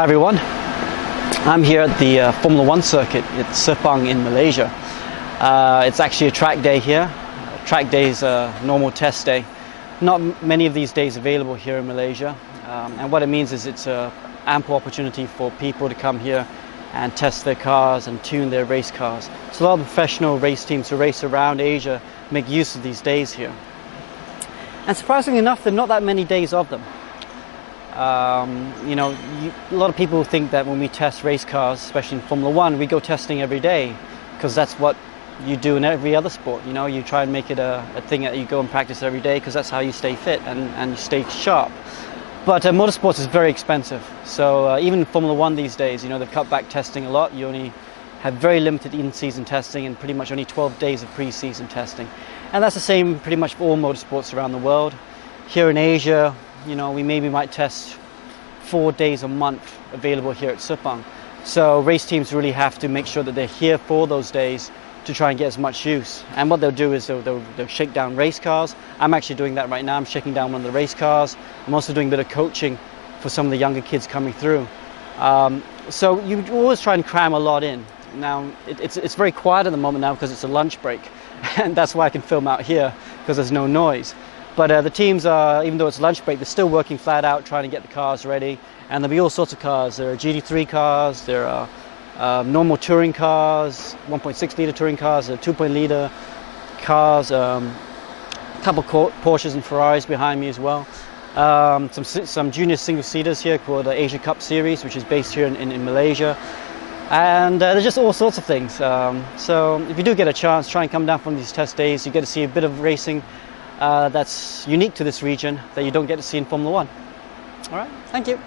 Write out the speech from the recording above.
Hi everyone, I'm here at the Formula One circuit at Sepang in Malaysia. It's actually a track day here. Track day is a normal test day. Not many of these days available here in Malaysia, and what it means is it's an ample opportunity for people to come here and test their cars and tune their race cars. So a lot of professional race teams who race around Asia make use of these days here. And surprisingly enough, there are not that many days of them. A lot of people think that when we test race cars, especially in Formula One, we go testing every day because that's what you do in every other sport. You know, you try and make it a thing that you go and practice every day because that's how you stay fit and you stay sharp. But motorsports is very expensive. So even in Formula One these days, they've cut back testing a lot. You only have very limited in-season testing and pretty much only 12 days of pre-season testing. And that's the same pretty much for all motorsports around the world. Here in Asia, we might test 4 days a month available here at Sepang. So race teams really have to make sure that they're here for those days to try and get as much use. And what they'll do is they'll shake down race cars. I'm actually doing that right now. I'm shaking down one of the race cars. I'm also doing a bit of coaching for some of the younger kids coming through. So you always try and cram a lot in. Now, it's very quiet at the moment now because it's a lunch break. And that's why I can film out here, because there's no noise. But the teams are, even though it's lunch break, they're still working flat out trying to get the cars ready. And there'll be all sorts of cars. There are GT3 cars, there are normal touring cars, 1.6 litre touring cars, 2.0 litre cars, a couple Porsches and Ferraris behind me as well. Some junior single-seaters here called the Asia Cup Series, which is based here in Malaysia. And there's just all sorts of things. So if you do get a chance, try and come down from these test days. You get to see a bit of racing that's unique to this region that you don't get to see in Formula One. All right, thank you.